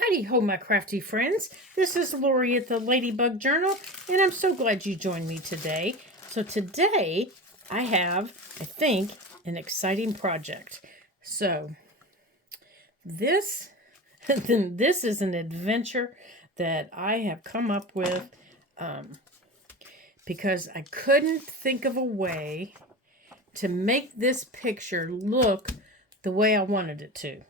Howdy ho, my crafty friends. This is Lori at the Ladybug Journal, and I'm so glad you joined me today. So today, I have, I think, an exciting project. So, this, this is an adventure that I have come up with because I couldn't think of a way to make this picture look the way I wanted it to.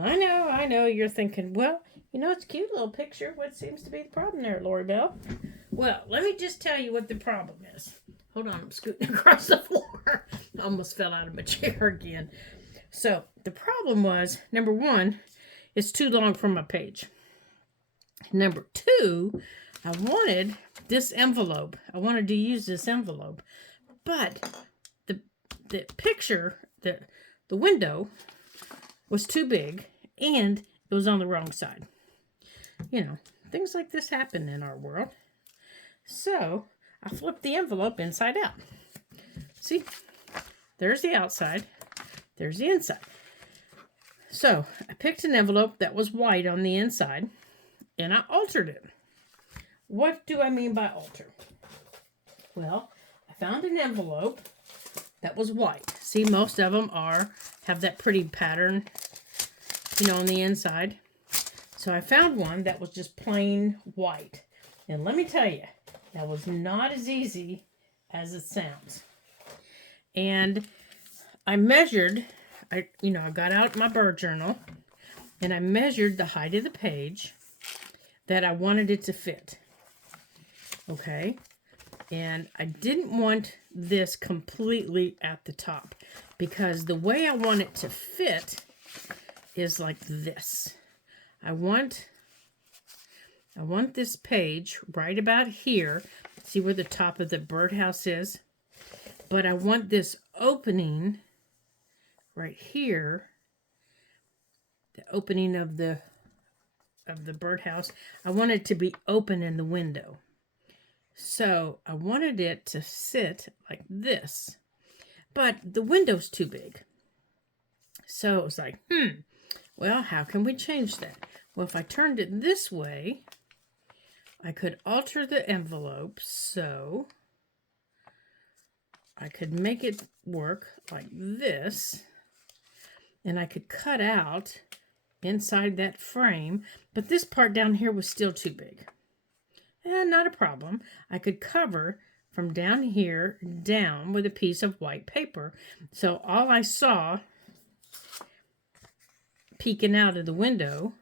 I know, you're thinking, well, it's a cute little picture. What seems to be the problem there, Lori Bell? Well, let me just tell you what the problem is. Hold on, I'm scooting across the floor. I almost fell out of my chair again. So, the problem was, number one, it's too long for my page. Number two, I wanted this envelope. I wanted to use this envelope. But the picture, the window was too big and it was on the wrong side. Things like this happen in our world. So I flipped the envelope inside out. See, there's the outside, there's the inside. So I picked an envelope that was white on the inside and I altered it. What do I mean by alter? Well, I found an envelope that was white. See, most of them have that pretty pattern, on the inside. So I found one that was just plain white. And let me tell you, that was not as easy as it sounds. And I measured, I got out my bird journal and I measured the height of the page that I wanted it to fit. Okay. And I didn't want this completely at the top because the way I want it to fit is like this. I want this page right about here. See where the top of the birdhouse is? But I want this opening right here, the opening of the birdhouse. I want it to be open in the window. So I wanted it to sit like this, but the window's too big. So it was like, well, how can we change that? Well, if I turned it this way, I could alter the envelope so I could make it work like this, and I could cut out inside that frame, but this part down here was still too big. And not a problem. I could cover from down here down with a piece of white paper. So all I saw peeking out of the window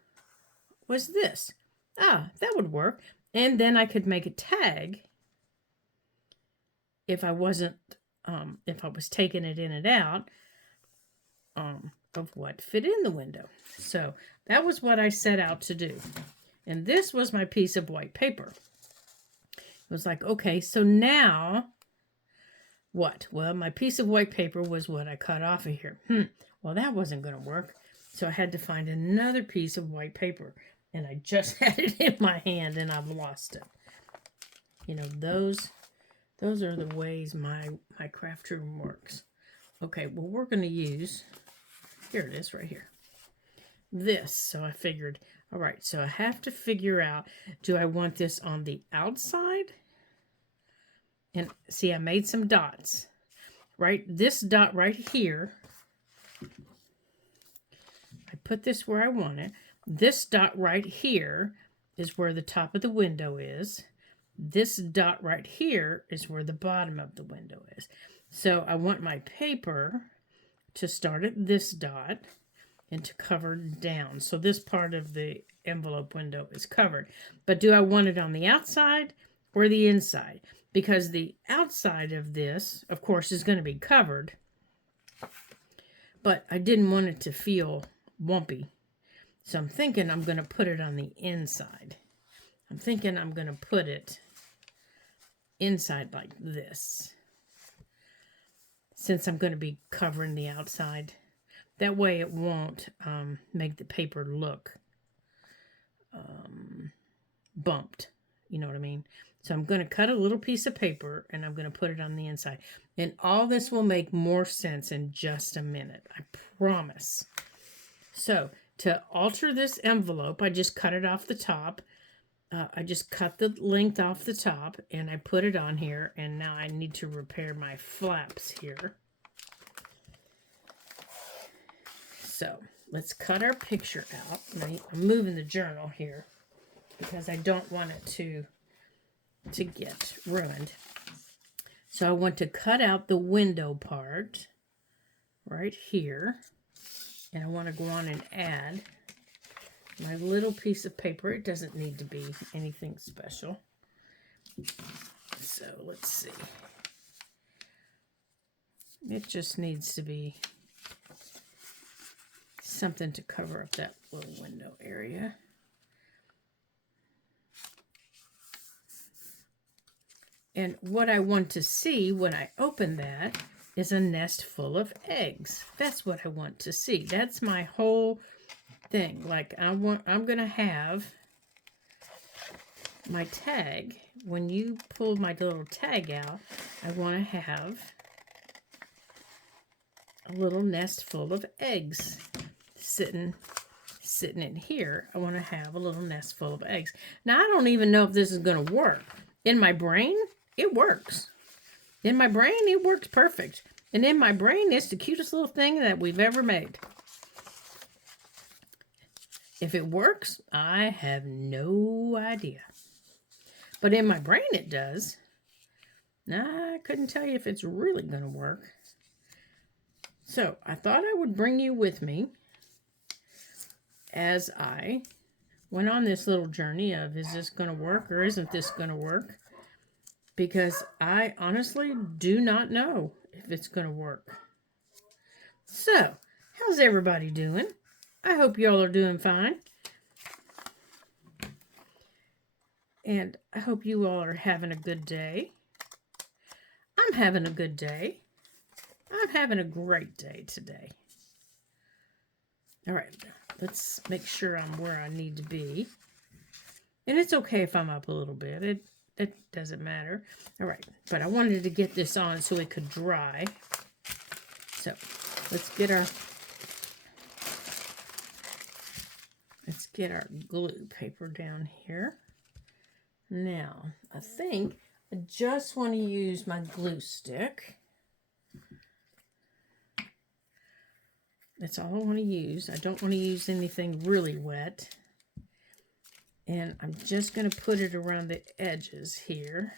was this. That would work. And then I could make a tag if I wasn't, if I was taking it in and out of what fit in the window. So that was what I set out to do. And this was my piece of white paper. It was like, okay, so now what? Well, my piece of white paper was what I cut off of here. Well, that wasn't going to work. So I had to find another piece of white paper. And I just had it in my hand and I've lost it. Those are the ways my craft room works. Okay, well, we're going to use, here it is right here, this. So I figured, all right, so I have to figure out, do I want this on the outside? And see, I made some dots, right? This dot right here, I put this where I want it. This dot right here is where the top of the window is. This dot right here is where the bottom of the window is. So I want my paper to start at this dot and to cover down. So this part of the envelope window is covered. But do I want it on the outside or the inside? Because the outside of this, of course, is going to be covered. But I didn't want it to feel wumpy. So I'm thinking I'm going to put it on the inside. I'm thinking I'm going to put it inside like this, since I'm going to be covering the outside. That way it won't make the paper look bumped. You know what I mean? So I'm going to cut a little piece of paper and I'm going to put it on the inside. And all this will make more sense in just a minute. I promise. So to alter this envelope, I just cut it off the top. I just cut the length off the top and I put it on here, and now I need to repair my flaps here. So let's cut our picture out. I'm moving the journal here because I don't want it to get ruined. So I want to cut out the window part right here, and I want to go on and add my little piece of paper. It doesn't need to be anything special. So let's see. It just needs to be something to cover up that little window area. And what I want to see when I open that is a nest full of eggs. That's what I want to see. That's my whole thing. Like I'm going to have my tag. When you pull my little tag out, I want to have a little nest full of eggs sitting in here. I want to have a little nest full of eggs. Now, I don't even know if this is going to work. In my brain, it works. In my brain, it works perfect. And in my brain, it's the cutest little thing that we've ever made. If it works, I have no idea. But in my brain, it does. Now, I couldn't tell you if it's really going to work. So, I thought I would bring you with me as I went on this little journey of, is this going to work or isn't this going to work? Because I honestly do not know if it's going to work. So, how's everybody doing? I hope y'all are doing fine. And I hope you all are having a good day. I'm having a good day. I'm having a great day today. All right, let's make sure I'm where I need to be. And it's okay if I'm up a little bit. It doesn't matter. All right, but I wanted to get this on so it could dry. So let's get our glue paper down here. Now, I think I just want to use my glue stick. That's all I want to use. I don't want to use anything really wet. And I'm just going to put it around the edges here.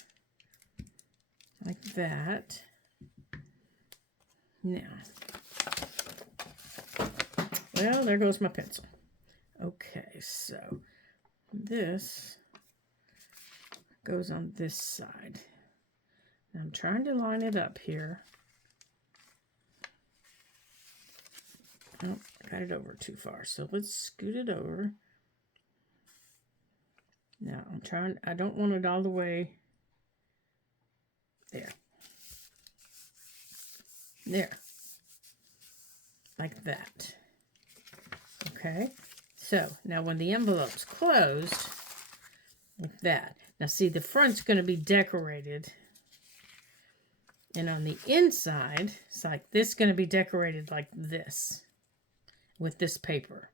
Like that. Now. Well, there goes my pencil. Okay, so this goes on this side. I'm trying to line it up here. Oh, I got it over too far. So let's scoot it over. Now I don't want it all the way there. There. Like that. Okay. So now when the envelope's closed, like that. Now see, the front's going to be decorated. And on the inside, it's like this going to be decorated like this with this paper.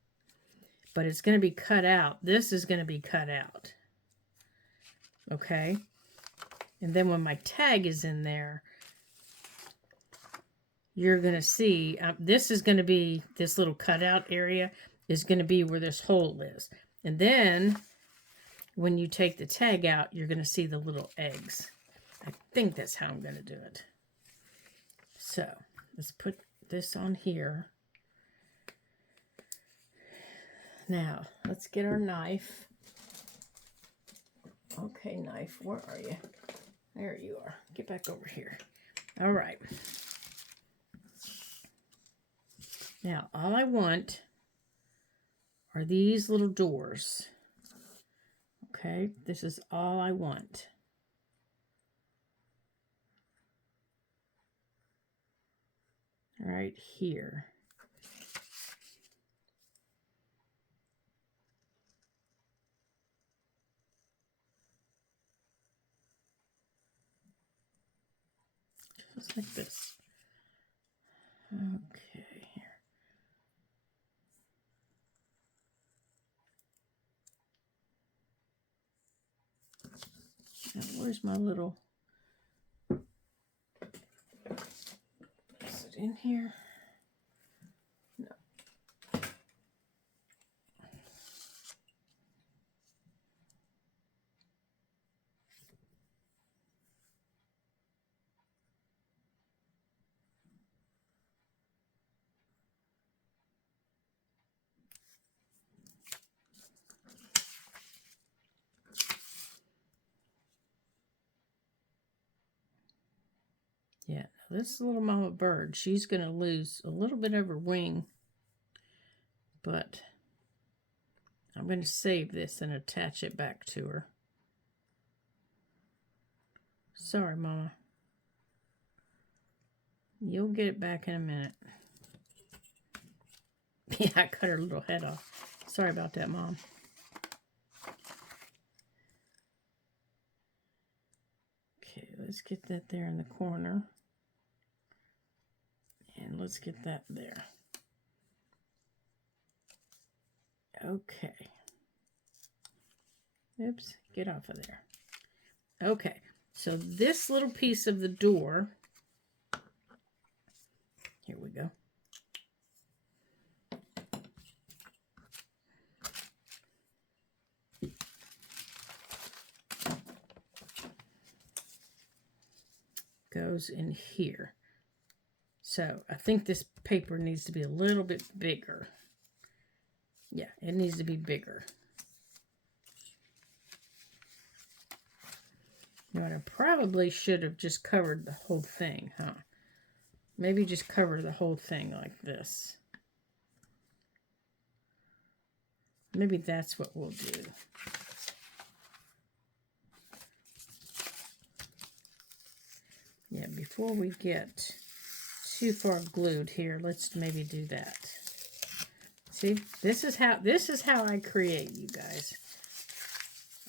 But it's going to be cut out. This is going to be cut out. Okay? And then when my tag is in there, you're going to see, this is going to be, this little cutout area is going to be where this hole is. And then when you take the tag out, you're going to see the little eggs. I think that's how I'm going to do it. So let's put this on here. Now, let's get our knife. Okay, knife, where are you? There you are. Get back over here. All right. Now, all I want are these little doors. Okay, this is all I want. Right here. Just like this. Okay, here. Now, where's my little... Is it in here? No. Yeah, this little mama bird, she's going to lose a little bit of her wing, but I'm going to save this and attach it back to her. Sorry, Mama. You'll get it back in a minute. Yeah, I cut her little head off. Sorry about that, Mom. Okay, let's get that there in the corner. And let's get that there. Okay. Oops, get off of there. Okay, so this little piece of the door, here we go. Goes in here. So I think this paper needs to be a little bit bigger. Yeah, it needs to be bigger. You know, I probably should have just covered the whole thing, huh? Maybe just cover the whole thing like this. Maybe that's what we'll do. Yeah, before we get too far glued here, let's maybe do that. See, this is how I create, you guys.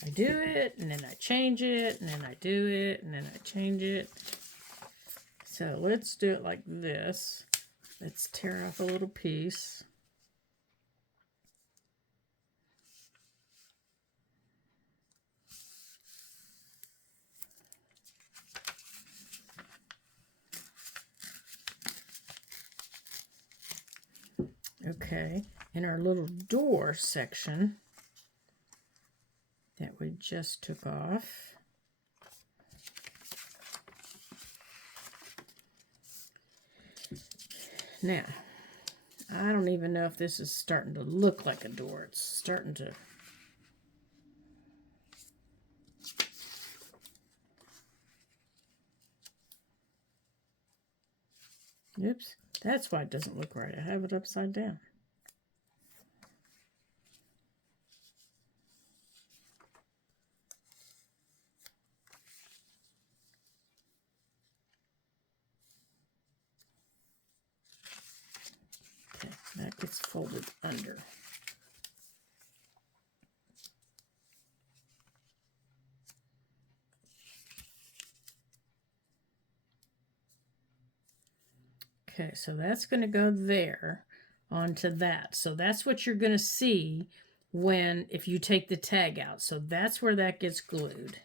I do it, and then I change it, and then I do it, and then I change it. So let's do it like this. Let's tear off a little piece. Okay, in our little door section that we just took off, now, I don't even know if this is starting to look like a door. It's starting to... Oops, that's why it doesn't look right. I have it upside down. Okay, that gets folded under. Okay, so that's going to go there onto that. So that's what you're going to see if you take the tag out. So that's where that gets glued.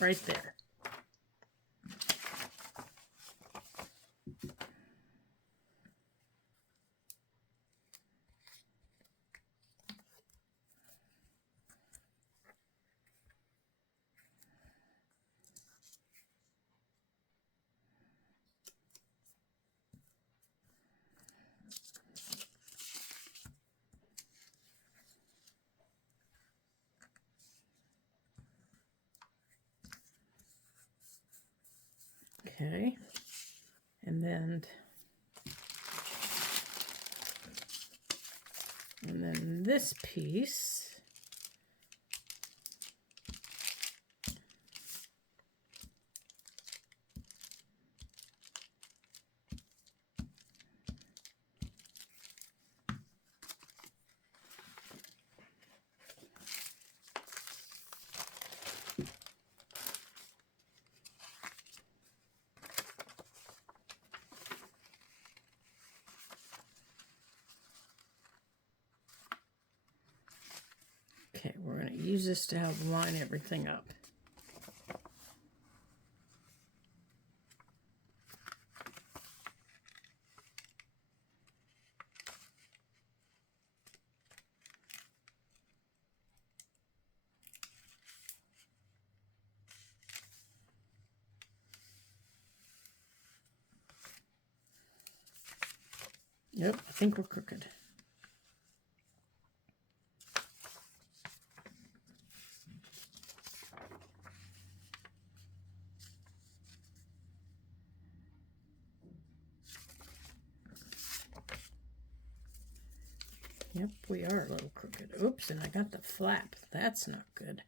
Right there. Okay, and then this piece, Okay, we're going to use this to help line everything up. Yep, I think we're crooked. Yep, we are a little crooked. Oops, and I got the flap. That's not good.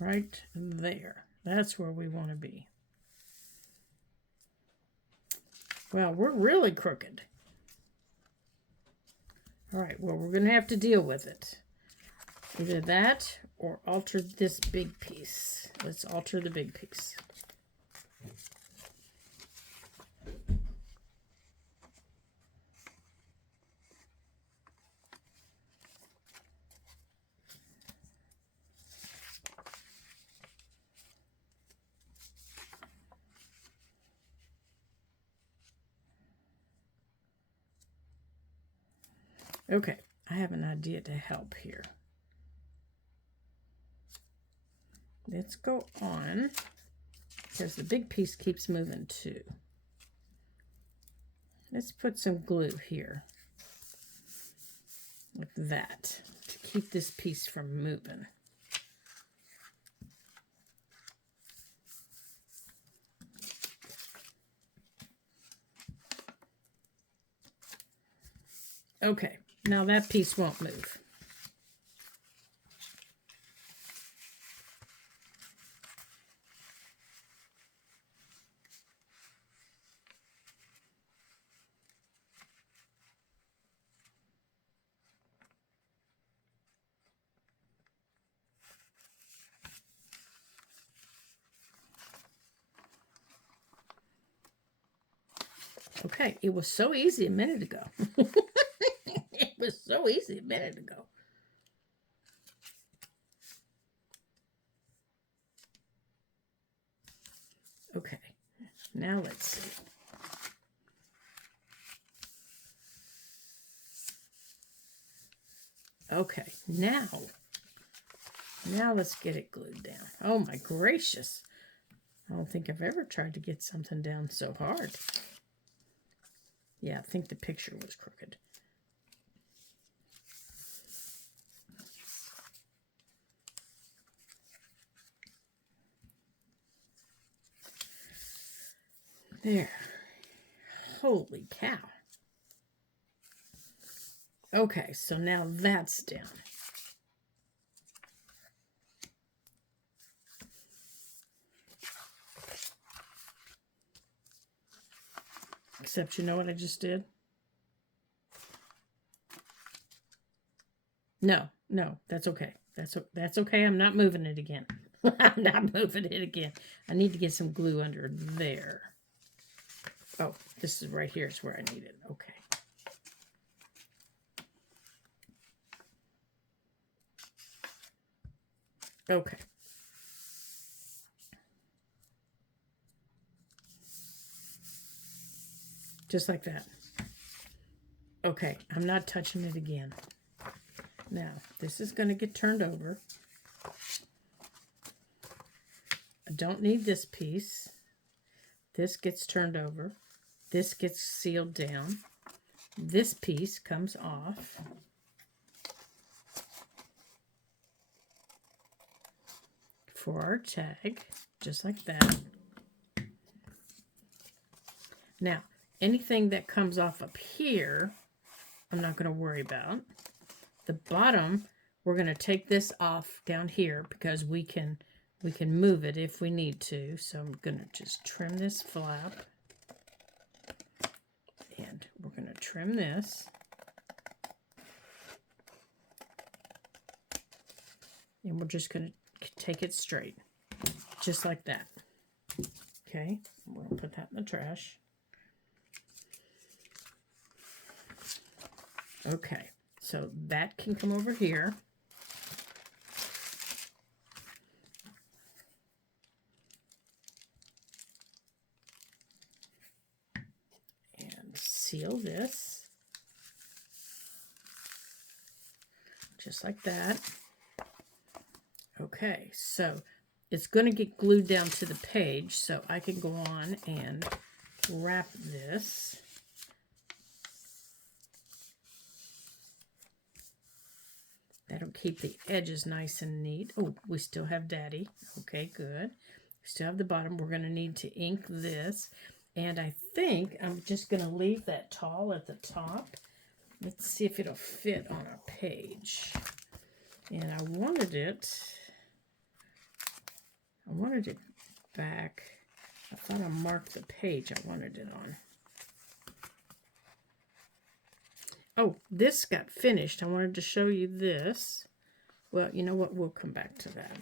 Right there. That's where we want to be. Well, we're really crooked. All right, well, we're going to have to deal with it. Either that or alter this big piece. Let's alter the big piece. Okay, I have an idea to help here. Let's go on, because the big piece keeps moving too. Let's put some glue here, like that, to keep this piece from moving. Okay, now that piece won't move. Okay, it was so easy a minute ago. It was so easy a minute ago. Okay, now let's see. Okay, now let's get it glued down. Oh my gracious. I don't think I've ever tried to get something down so hard. Yeah, I think the picture was crooked. There. Holy cow. Okay, so now that's down. Except you know what I just did? No, that's okay. That's okay. I'm not moving it again. I'm not moving it again. I need to get some glue under there. Oh, this is right here is where I need it. Okay. Okay. Just like that. Okay, I'm not touching it again. Now, this is going to get turned over. I don't need this piece. This gets turned over. This gets sealed down. This piece comes off. For our tag, just like that. Now, anything that comes off up here, I'm not going to worry about. The bottom, we're going to take this off down here because we can move it if we need to. So I'm going to just trim this flap. And we're going to trim this. And we're just going to take it straight, just like that. Okay, we're going to put that in the trash. Okay, so that can come over here. And seal this. Just like that. Okay, so it's going to get glued down to the page, so I can go on and wrap this. That'll keep the edges nice and neat. Oh, we still have Daddy. Okay, good. We still have the bottom. We're going to need to ink this. And I think I'm just going to leave that tall at the top. Let's see if it'll fit on our page. And I wanted it back. I thought I marked the page I wanted it on. Oh, this got finished. I wanted to show you this. Well, you know what? We'll come back to that.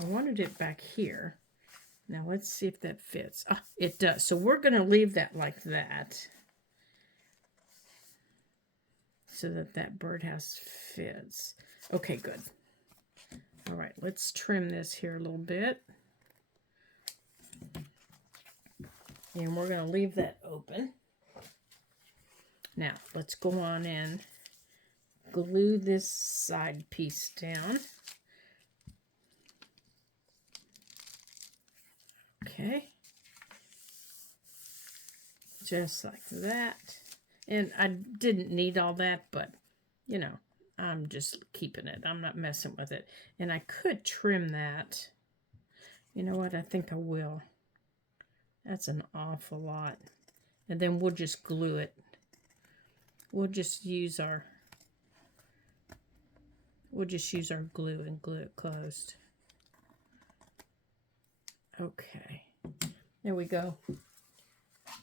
I wanted it back here. Now, let's see if that fits. Ah, it does. So we're going to leave that like that, so that that birdhouse fits. Okay, good. All right, let's trim this here a little bit. And we're going to leave that open. Now, let's go on and glue this side piece down. Okay. Just like that. And I didn't need all that, but, you know, I'm just keeping it. I'm not messing with it. And I could trim that. You know what? I think I will. That's an awful lot. And then we'll just glue it. We'll just use our glue and glue it closed. Okay. There we go.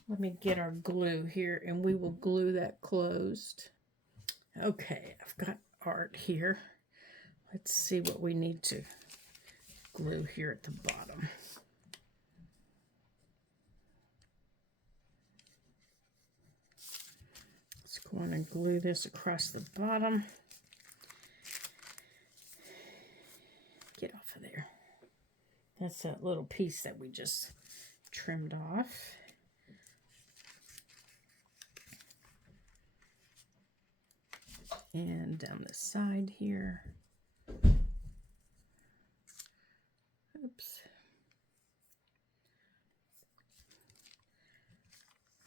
Let me get our glue here and we will glue that closed. Okay, I've got art here. Let's see what we need to glue here at the bottom. Let's go on and glue this across the bottom. Get off of there. That's that little piece that we just trimmed off. And down the side here. Oops.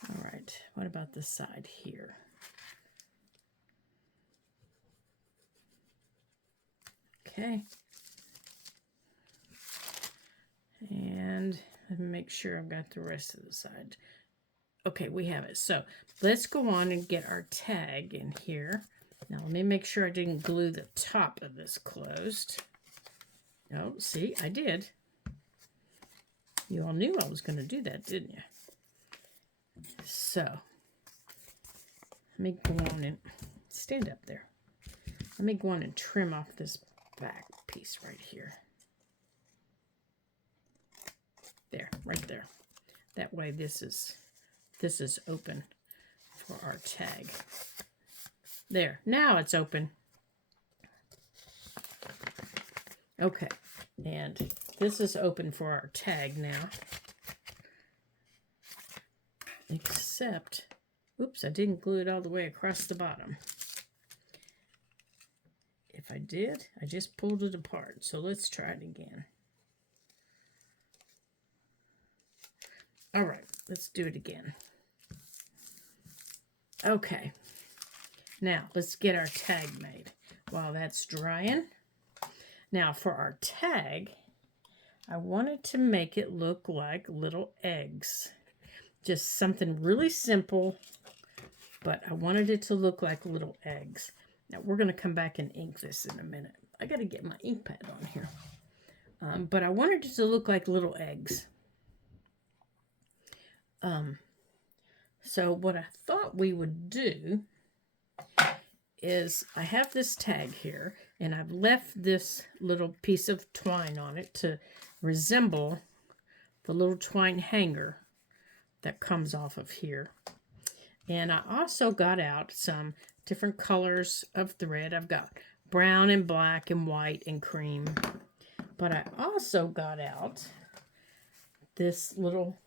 All right, what about this side here? Okay. And let me make sure I've got the rest of the side. Okay, we have it. So let's go on and get our tag in here. Now let me make sure I didn't glue the top of this closed. Oh, see, I did. You all knew I was going to do that, didn't you? So let me go on and stand up there. Let me go on and trim off this back piece right here. There, right there. That way this is open for our tag. There, now it's open. Okay, and this is open for our tag now. Except, oops, I didn't glue it all the way across the bottom. If I did, I just pulled it apart. So let's try it again. All right, let's do it again. Okay. Now, let's get our tag made while that's drying. Now, for our tag, I wanted to make it look like little eggs. Just something really simple, but I wanted it to look like little eggs. Now, we're going to come back and ink this in a minute. I got to get my ink pad on here. But I wanted it to look like little eggs. So what I thought we would do is I have this tag here. And I've left this little piece of twine on it to resemble the little twine hanger that comes off of here. And I also got out some different colors of thread. I've got brown and black and white and cream. But I also got out this little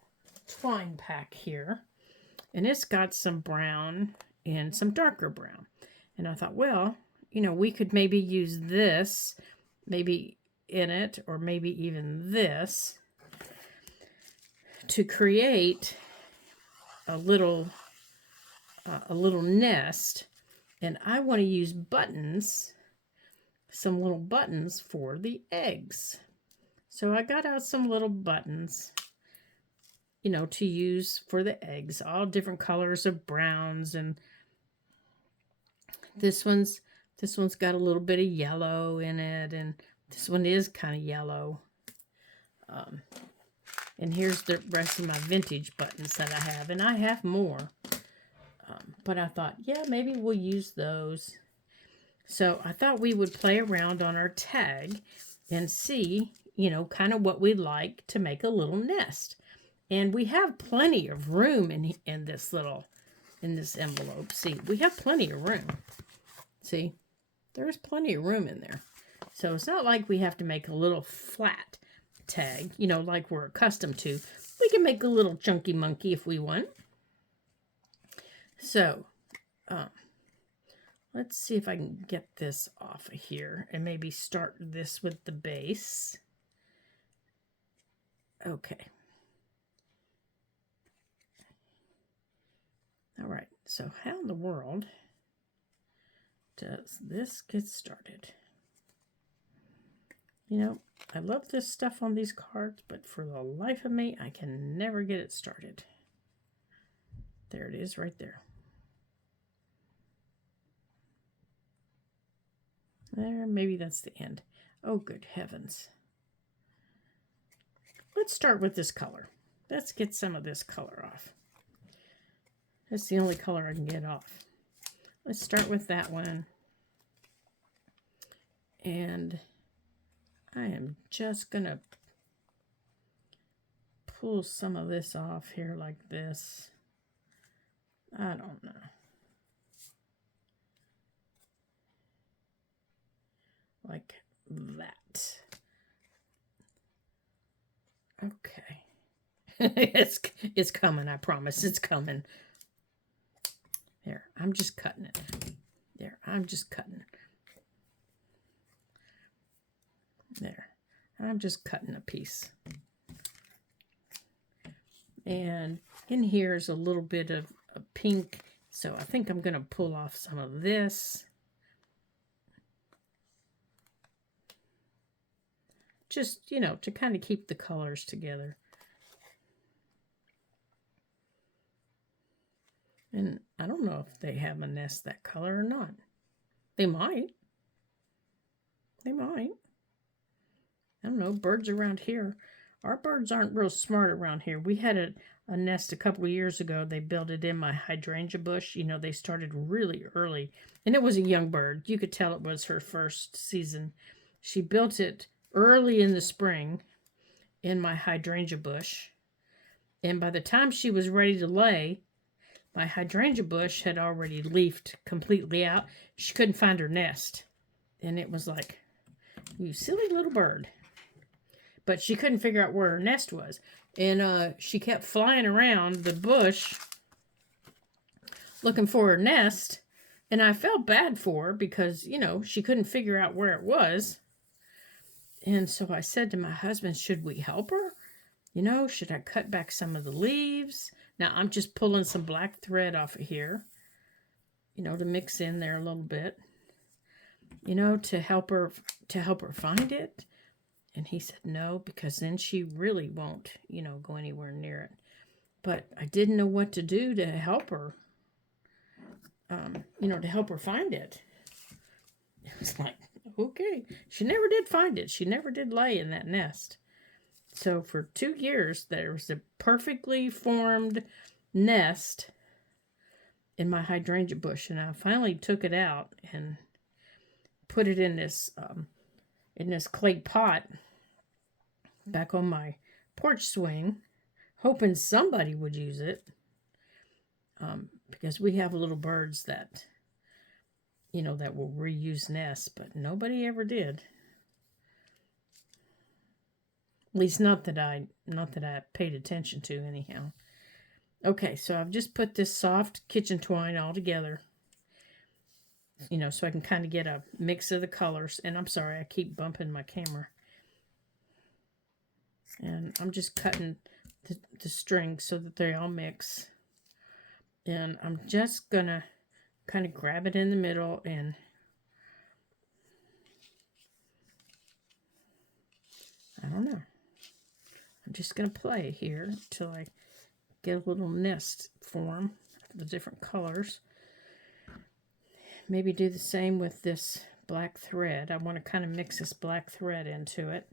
twine pack here. And it's got some brown and some darker brown. And I thought, well, you know, we could maybe use this, maybe in it, or maybe even this, to create a little nest. And I want to use buttons, some little buttons for the eggs. So I got out some little buttons, you know, to use for the eggs, all different colors of browns. And this one's got a little bit of yellow in it, and this one is kind of yellow. And here's the rest of my vintage buttons that I have, and I have more. But I thought, yeah, maybe we'll use those. So I thought we would play around on our tag and see, you know, kind of what we'd like to make a little nest. And we have plenty of room in this envelope. See, we have plenty of room. See, there's plenty of room in there. So it's not like we have to make a little flat tag, you know, like we're accustomed to. We can make a little chunky monkey if we want. So, let's see if I can get this off of here and maybe start this with the base. Okay. All right, so how in the world does this get started? You know, I love this stuff on these cards, but for the life of me, I can never get it started. There it is right there. There, maybe that's the end. Oh, good heavens. Let's start with this color. Let's get some of this color off. That's the only color I can get off. Let's start with that one. And I am just going to pull some of this off here like this. I don't know. Like that. Okay. It's coming, I promise. It's coming. There, I'm just cutting it. There, I'm just cutting it. There, I'm just cutting a piece. And in here is a little bit of a pink, so I think I'm going to pull off some of this. Just, you know, to kind of keep the colors together. And I don't know if they have a nest that color or not. They might. They might. I don't know, birds around here. Our birds aren't real smart around here. We had a nest a couple of years ago. They built it in my hydrangea bush. You know, they started really early. And it was a young bird. You could tell it was her first season. She built it early in the spring in my hydrangea bush. And by the time she was ready to lay, my hydrangea bush had already leafed completely out. She couldn't find her nest. And it was like, you silly little bird. But she couldn't figure out where her nest was. And she kept flying around the bush looking for her nest. And I felt bad for her because, you know, she couldn't figure out where it was. And so I said to my husband, should we help her? You know, should I cut back some of the leaves? Now, I'm just pulling some black thread off of here, you know, to mix in there a little bit, you know, to help her find it. And he said no, because then she really won't, you know, go anywhere near it. But I didn't know what to do to help her, you know, to help her find it. It was like, okay. She never did find it. She never did lay in that nest. So for 2 years, there was a perfectly formed nest in my hydrangea bush. And I finally took it out and put it in this clay pot back on my porch swing, hoping somebody would use it. Because we have little birds that, that will reuse nests, but nobody ever did. At least not that I paid attention to anyhow. Okay, so I've just put this soft kitchen twine all together, so I can kind of get a mix of the colors. And I'm sorry, I keep bumping my camera. And I'm just cutting the string so that they all mix. And I'm just going to kind of grab it in the middle and I don't know. I'm just going to play here until I get a little nest form of the different colors. Maybe do the same with this black thread. I want to kind of mix this black thread into it.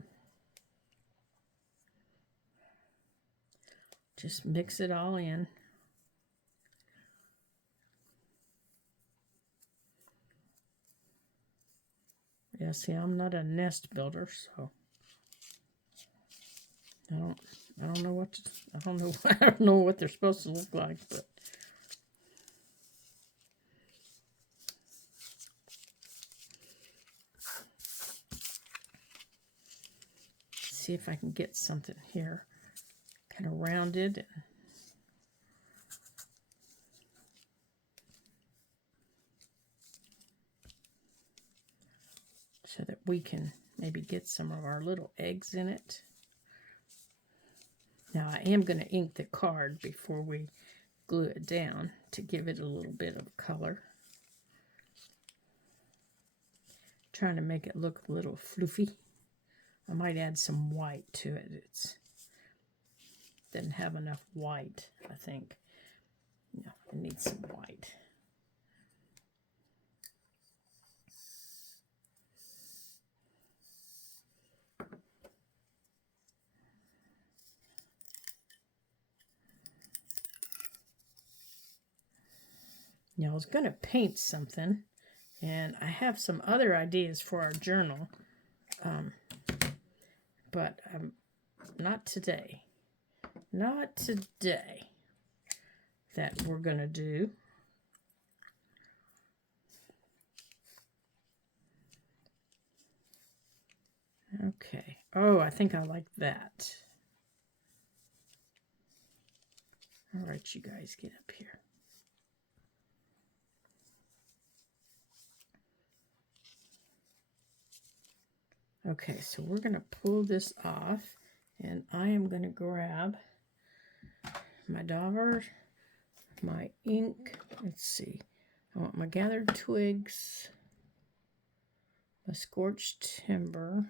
Just mix it all in. Yeah, see, I'm not a nest builder, so I don't know I don't know what they're supposed to look like, but see if I can get something here kind of rounded. So that we can maybe get some of our little eggs in it. Now I am going to ink the card before we glue it down to give it a little bit of color. Trying to make it look a little floofy. I might add some white to it. It doesn't have enough white, I think. No, it needs some white. Now, I was going to paint something, and I have some other ideas for our journal, but not today. Not today that we're going to do. Okay. Oh, I think I like that. All right, you guys, get up here. Okay, so we're going to pull this off, and I am going to grab my dauber, my ink. Let's see. I want my gathered twigs, my scorched timber.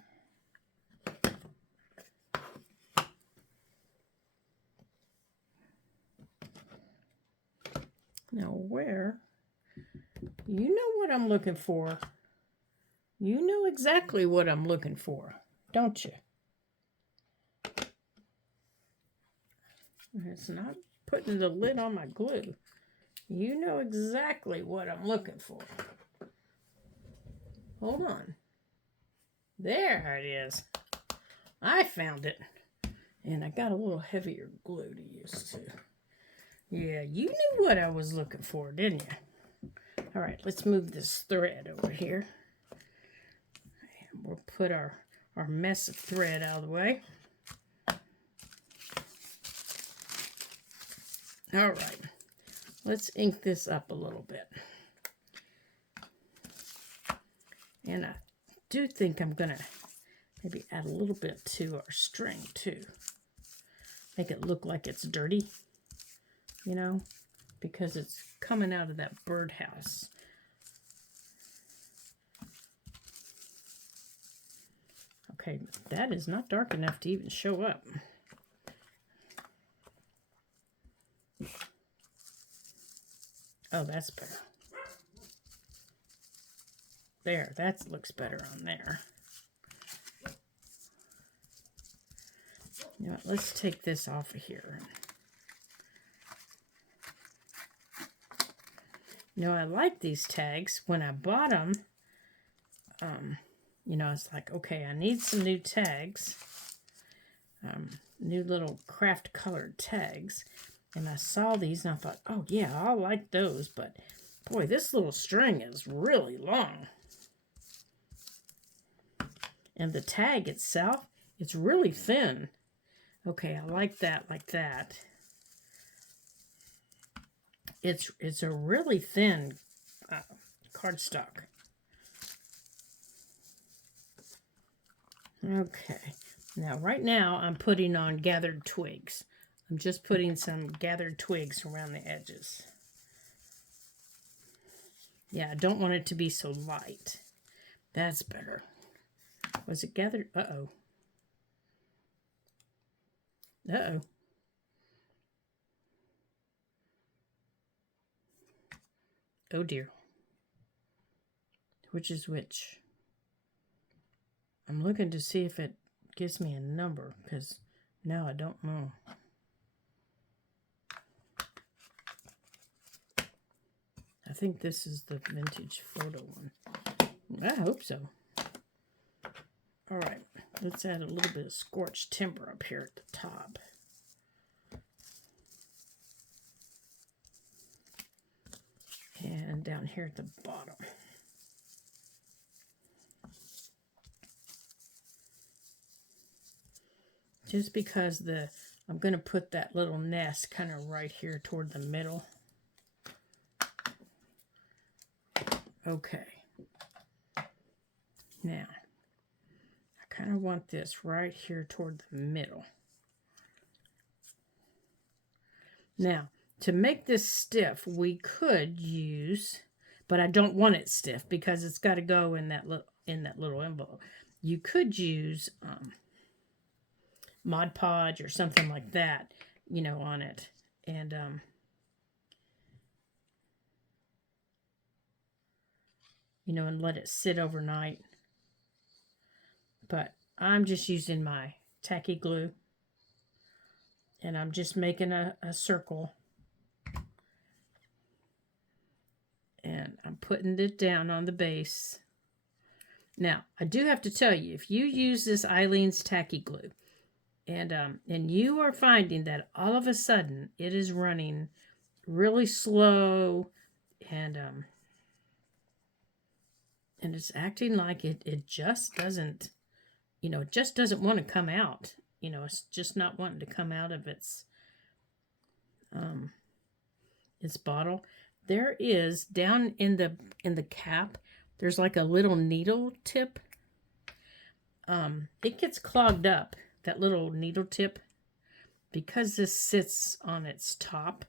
Now where? You know what I'm looking for. You know exactly what I'm looking for, don't you? It's not putting the lid on my glue. You know exactly what I'm looking for. Hold on. There it is. I found it. And I got a little heavier glue to use too. Yeah, you knew what I was looking for, didn't you? All right, let's move this thread over here. We'll put our mess of thread out of the way. All right, let's ink this up a little bit. And I do think I'm going to maybe add a little bit to our string too. Make it look like it's dirty, because it's coming out of that birdhouse. Okay, that is not dark enough to even show up. Oh, that's better. There, that looks better on there. You know what, let's take this off of here. I like these tags. When I bought them, you know, it's like, okay, I need some new tags, new little craft colored tags. And I saw these and I thought, oh yeah, I'll like those. But boy, this little string is really long. And the tag itself, it's really thin. Okay, I like that, like that. It's a really thin cardstock. Okay, now right now I'm putting on gathered twigs. I'm just putting some gathered twigs around the edges. Yeah, I don't want it to be so light. That's better. Was it gathered? Uh-oh. Uh-oh. Oh dear. Which is which? I'm looking to see if it gives me a number, because now I don't know. I think this is the vintage photo one. I hope so. All right, let's add a little bit of scorched timber up here at the top. And down here at the bottom. Just because I'm going to put that little nest kind of right here toward the middle. Okay. Now, I kind of want this right here toward the middle. Now, to make this stiff, we could use, but I don't want it stiff because it's got to go in that little envelope. You could use Mod Podge or something like that, you know, on it. And you know, and let it sit overnight. But I'm just using my tacky glue. And I'm just making a circle. And I'm putting it down on the base. Now, I do have to tell you, if you use this Aleene's tacky glue, and you are finding that all of a sudden it is running really slow, and it's acting like it just doesn't, you know, it just doesn't want to come out. You know, it's just not wanting to come out of its bottle. There is down in the cap, there's like a little needle tip. It gets clogged up, that little needle tip, because this sits on its top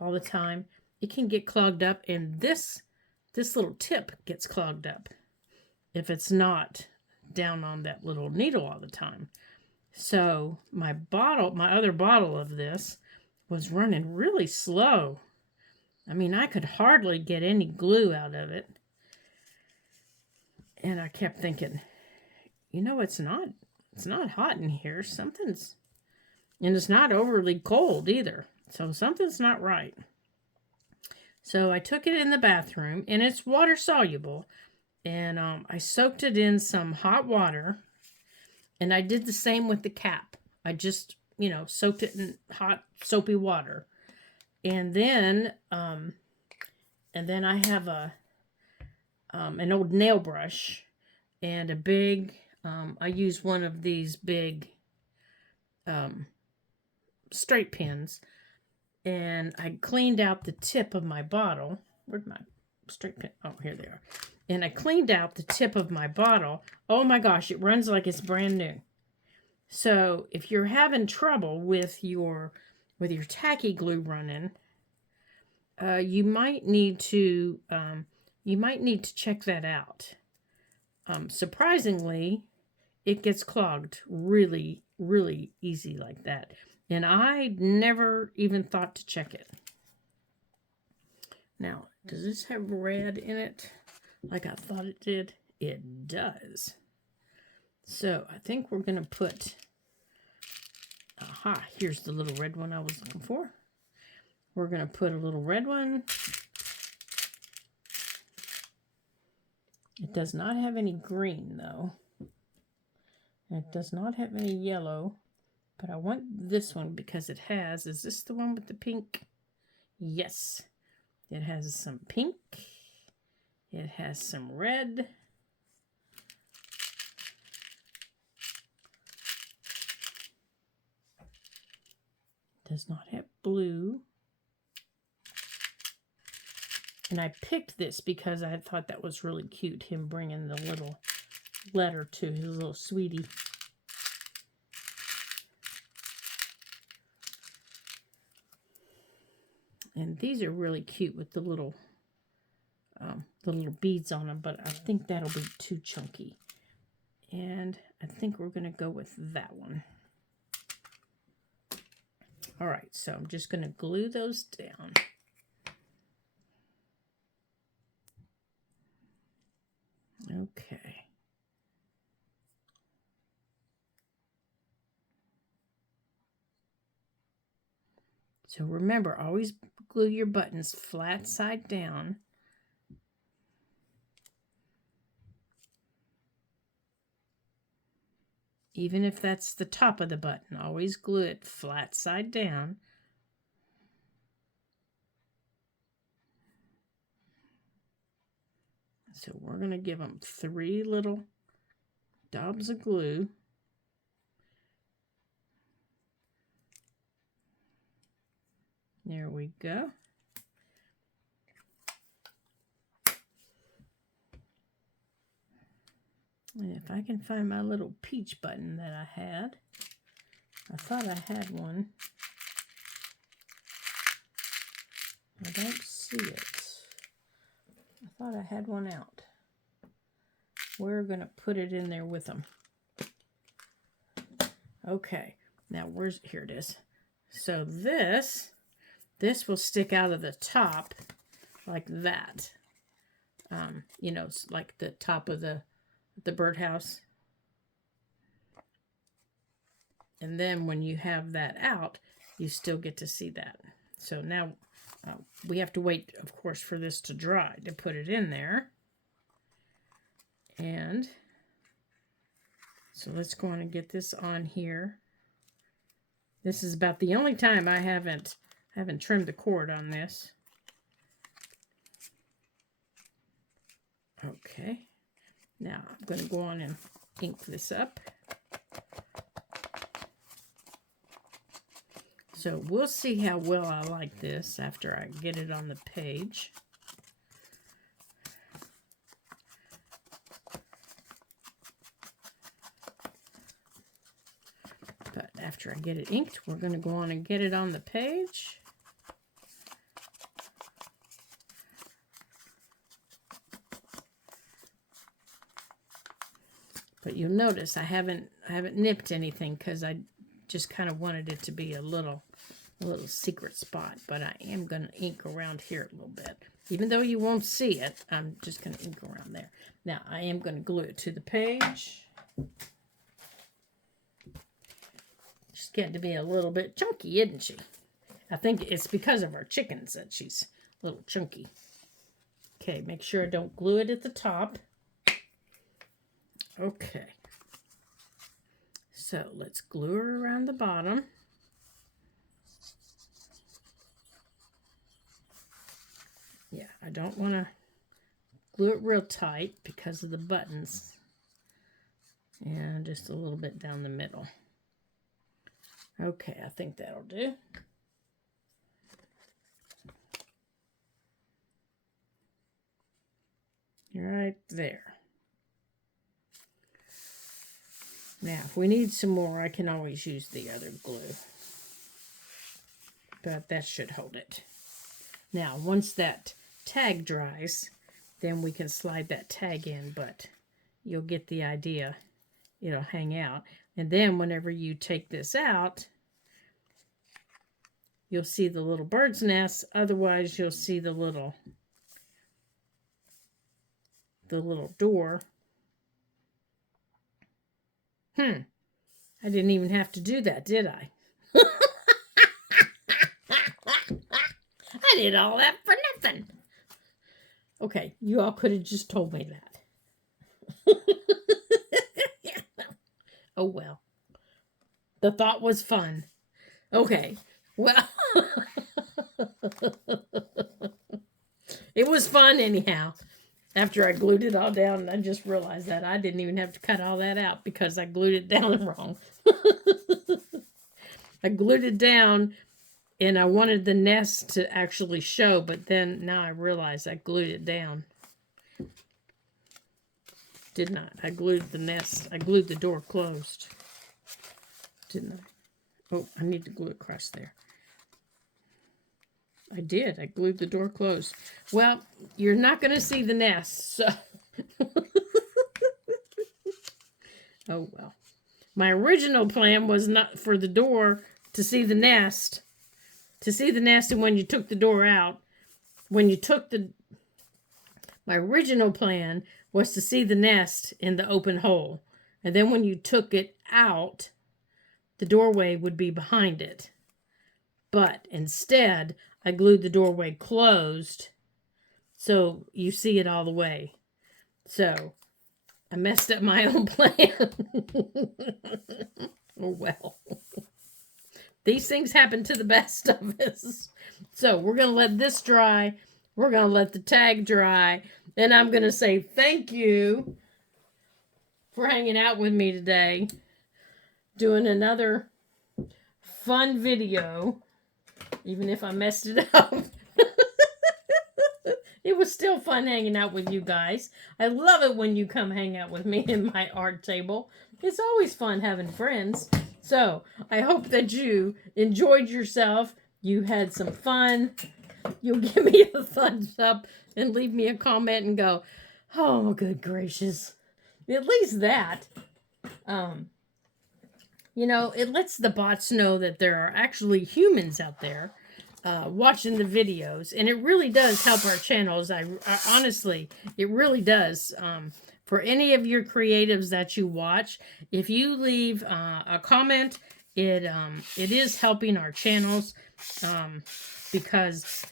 all the time. It can get clogged up, and this little tip gets clogged up if it's not down on that little needle all the time. So my other bottle of this was running really slow. I mean, I could hardly get any glue out of it. And I kept thinking, you know, it's not hot in here. And it's not overly cold either. So something's not right. So I took it in the bathroom, and it's water soluble. And I soaked it in some hot water. And I did the same with the cap. I just, you know, soaked it in hot, soapy water. And then I have an old nail brush and a big, I use one of these big straight pins, and I cleaned out the tip of my bottle. Where'd my straight pin? Oh, here they are. And I cleaned out the tip of my bottle. Oh my gosh, it runs like it's brand new. So if you're having trouble with your tacky glue running, you might need to check that out. Surprisingly, it gets clogged really, really easy like that. And I never even thought to check it. Now, does this have red in it like I thought it did? It does. So I think we're going to put, here's the little red one I was looking for. We're going to put a little red one. does not have any green, though. It does not have any yellow. But I want this one because it has... Is this the one with the pink? Yes. It has some pink. It has some red. Does not have blue. And I picked this because I thought that was really cute, him bringing the little letter to his little sweetie. And these are really cute with the little beads on them, but I think that'll be too chunky. And I think we're going to go with that one. All right, so I'm just going to glue those down. Okay. So remember, always glue your buttons flat side down. Even if that's the top of the button, always glue it flat side down. So we're going to give them 3 little daubs of glue. There we go. And if I can find my little peach button that I had. I thought I had one. I don't see it. I thought I had one out. We're going to put it in there with them. Okay. Now, here it is. So this will stick out of the top like that. You know, like the top of the birdhouse. And then when you have that out, you still get to see that. So now we have to wait, of course, for this to dry to put it in there. And so let's go on and get this on here. This is about the only time I haven't trimmed the cord on this. Okay. Now I'm going to go on and ink this up. So we'll see how well I like this after I get it on the page. But after I get it inked, we're going to go on and get it on the page. But you'll notice I haven't nipped anything because I just kind of wanted it to be a little secret spot. But I am going to ink around here a little bit. Even though you won't see it, I'm just going to ink around there. Now, I am going to glue it to the page. She's getting to be a little bit chunky, isn't she? I think it's because of our chickens that she's a little chunky. Okay, make sure I don't glue it at the top. Okay. So let's glue her around the bottom. Yeah, I don't want to glue it real tight because of the buttons. And just a little bit down the middle. Okay, I think that'll do. Right there. Now, if we need some more, I can always use the other glue. But that should hold it. Now, once that tag dries, then we can slide that tag in, but you'll get the idea. It'll hang out. And then whenever you take this out, you'll see the little bird's nest. Otherwise, you'll see the little door. I didn't even have to do that, did I? I did all that for nothing. Okay, you all could have just told me that. Oh, well. The thought was fun. Okay. Well, it was fun anyhow. After I glued it all down, I just realized that I didn't even have to cut all that out because I glued it down wrong. I glued it down and I wanted the nest to actually show, but then now I realize I glued it down. Did not. I glued the nest. I glued the door closed. Didn't I? Oh, I need to glue it across there. I did. I glued the door closed. Well, you're not going to see the nest, so. Oh, well. My original plan was not for the door to see the nest. To see the nest, and when you took the door out, when you took the... My original plan was to see the nest in the open hole. And then when you took it out, the doorway would be behind it. But instead, I glued the doorway closed so you see it all the way. So, I messed up my own plan. Oh, well. These things happen to the best of us. So, we're going to let this dry. We're going to let the tag dry. And I'm going to say thank you for hanging out with me today. Doing another fun video. Even if I messed it up. It was still fun hanging out with you guys. I love it when you come hang out with me in my art table. It's always fun having friends. So, I hope that you enjoyed yourself. You had some fun. You'll give me a thumbs up and leave me a comment and go, oh, good gracious. At least that. You know, it lets the bots know that there are actually humans out there watching the videos. And it really does help our channels. I honestly, it really does. For any of your creatives that you watch, if you leave a comment, it is helping our channels because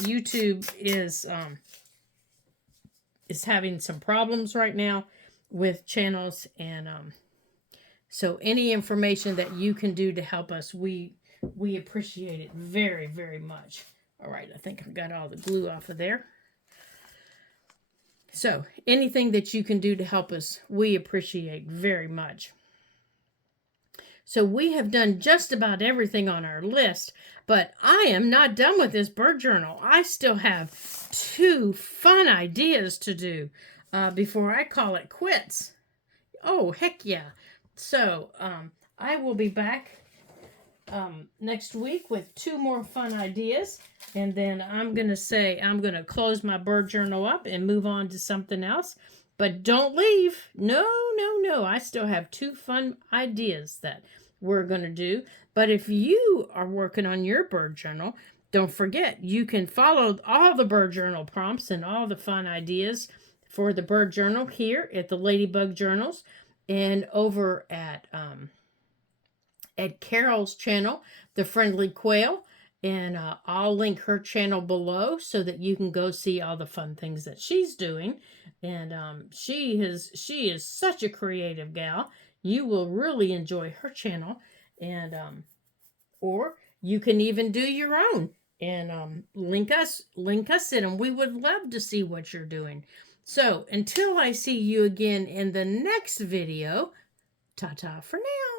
YouTube is having some problems right now with channels, and so any information that you can do to help us, we appreciate it very, very much. All right, I think I've got all the glue off of there. So anything that you can do to help us, we appreciate very much. So we have done just about everything on our list, but I am not done with this bird journal. I still have 2 fun ideas to do before I call it quits. Oh, heck yeah. So I will be back next week with 2 more fun ideas. And then I'm going to close my bird journal up and move on to something else. But don't leave. No. I still have 2 fun ideas that we're going to do. But if you are working on your bird journal, don't forget, you can follow all the bird journal prompts and all the fun ideas for the bird journal here at the Ladybug Journals and over at Carol's channel, The Friendly Quail. And I'll link her channel below so that you can go see all the fun things that she's doing. And she is such a creative gal. You will really enjoy her channel. And or you can even do your own and link us in them. We would love to see what you're doing. So until I see you again in the next video, ta-ta for now.